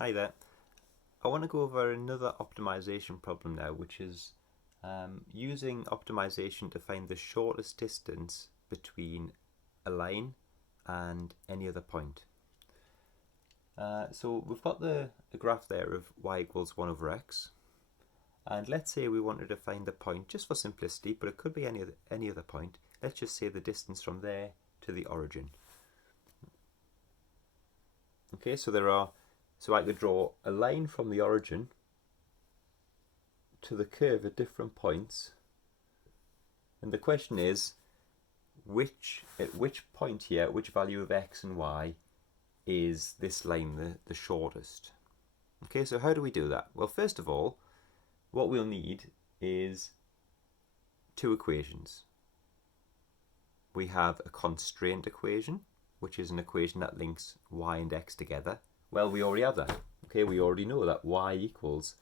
Hi there. I want to go over another optimization problem now, which is using optimization to find the shortest distance between a line and any other point. So we've got the graph there of y equals 1 over x, and let's say we wanted to find the point, just for simplicity, but it could be any other point. Let's just say the distance from there to the origin. Okay, so I could draw a line from the origin to the curve at different points, and the question is at which point here, which value of x and y is this line the shortest. Okay, so how do we do that? Well, first of all, what we'll need is two equations. We have a constraint equation, which is an equation that links y and x together. Well, we already have that. Okay, we already know that y equals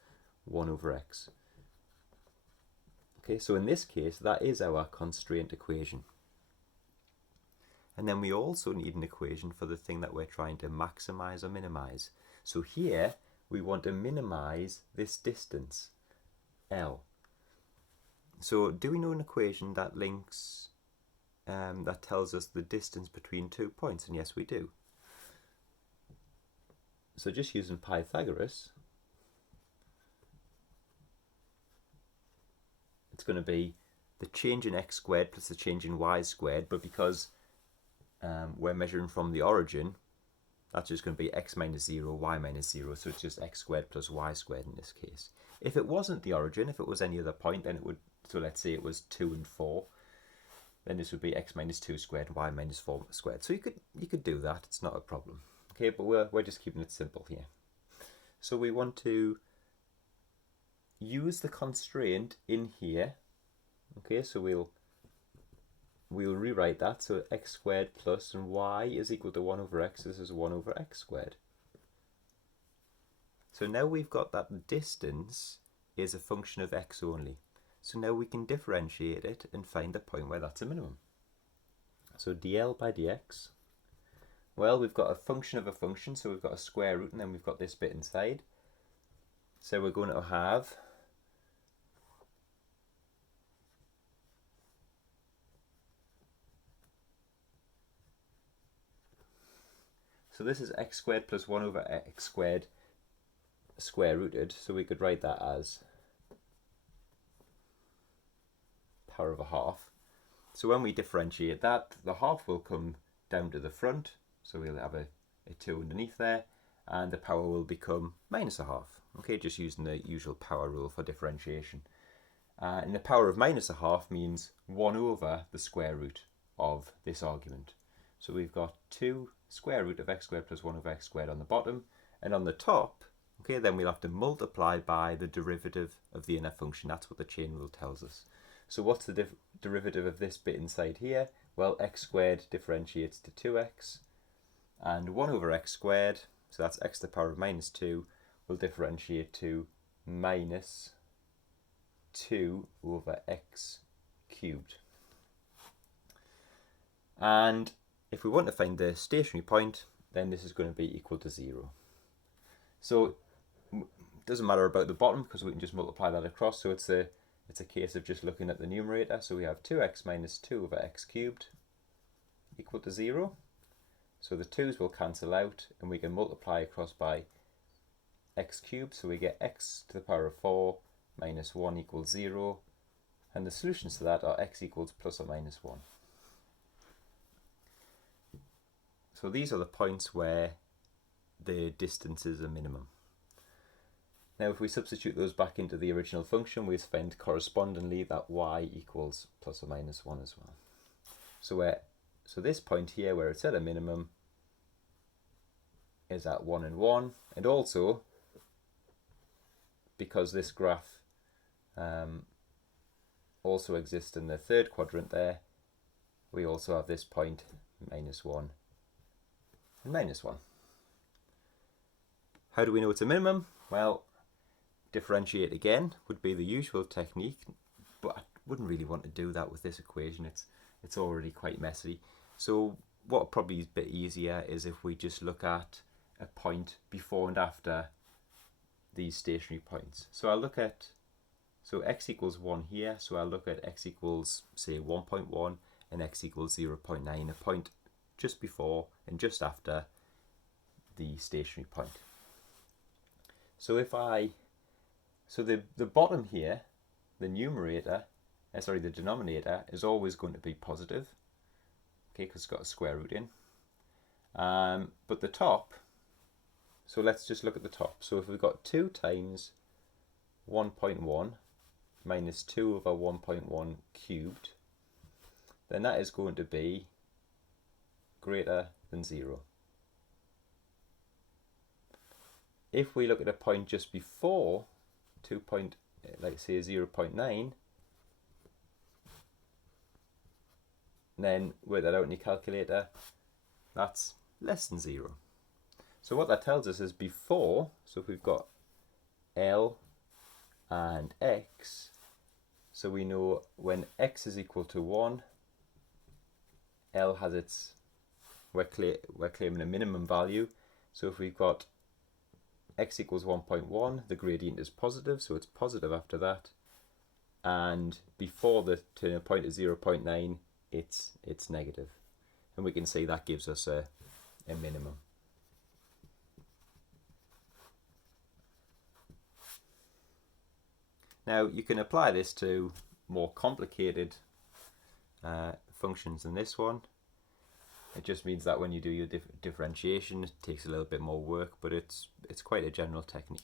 1 over x. Okay, so in this case, that is our constraint equation. And then we also need an equation for the thing that we're trying to maximize or minimize. So here, we want to minimize this distance, L. So do we know an equation that links, that tells us the distance between 2 points? And yes, we do. So just using Pythagoras, it's going to be the change in x squared plus the change in y squared, but because we're measuring from the origin, that's just going to be x minus 0, y minus 0, so it's just x squared plus y squared in this case. If it wasn't the origin, if it was any other point, then it would, so let's say it was 2 and 4, then this would be x minus 2 squared, y minus 4 squared. So you could do that, it's not a problem. Okay, but we're just keeping it simple here. So we want to use the constraint in here. Okay, so we'll rewrite that. So x squared plus and y is equal to 1 over x. This is 1 over x squared. So now we've got that the distance is a function of x only. So now we can differentiate it and find the point where that's a minimum. So dl by dx. Well, we've got a function of a function, so we've got a square root and then we've got this bit inside. So we're going to have so this is x squared plus 1 over x squared square rooted, so we could write that as power of a half. So when we differentiate that, the half will come down to the front, so we'll have a 2 underneath there, and the power will become minus a half. Okay, just using the usual power rule for differentiation. And the power of minus a half means 1 over the square root of this argument. So we've got 2 square root of x squared plus 1 over x squared on the bottom, and on the top, okay, then we'll have to multiply by the derivative of the inner function. That's what the chain rule tells us. So what's the derivative of this bit inside here? Well, x squared differentiates to 2x, and 1 over x squared, so that's x to the power of minus 2, will differentiate to minus 2 over x cubed. And if we want to find the stationary point, then this is going to be equal to 0. So it doesn't matter about the bottom because we can just multiply that across. So it's a case of just looking at the numerator. So we have 2x minus 2 over x cubed equal to 0. So the 2's will cancel out and we can multiply across by x cubed. So we get x to the power of 4 minus 1 equals 0. And the solutions to that are x equals plus or minus 1. So these are the points where the distance is a minimum. Now if we substitute those back into the original function, we find correspondingly that y equals plus or minus 1 as well. So this point here where it's at a minimum is at 1 and 1, and also because this graph also exists in the third quadrant there, we also have this point minus 1 and minus 1. How do we know it's a minimum? Well, differentiate again would be the usual technique, but I wouldn't really want to do that with this equation. It's already quite messy. So what probably is a bit easier is if we just look at a point before and after these stationary points. So I'll look at, so x equals 1 here, so I'll look at x equals, say, 1.1 and x equals 0.9, a point just before and just after the stationary point. So if I, so the bottom here, the numerator, the denominator is always going to be positive, okay, because it's got a square root in. But the top, so let's just look at the top. So if we've got 2 times 1.1 minus 2 over 1.1 cubed, then that is going to be greater than 0. If we look at a point just before 2 point, like say 0.9, then work that out in your calculator, that's less than 0. So what that tells us is before, so if we've got L and X, so we know when X is equal to 1, L has its, we're claiming a minimum value. So if we've got X equals 1.1, the gradient is positive, so it's positive after that. And before the turning point is 0.9, it's negative. And we can see that gives us a minimum. Now you can apply this to more complicated functions than this one. It just means that when you do your differentiation, it takes a little bit more work, but it's quite a general technique.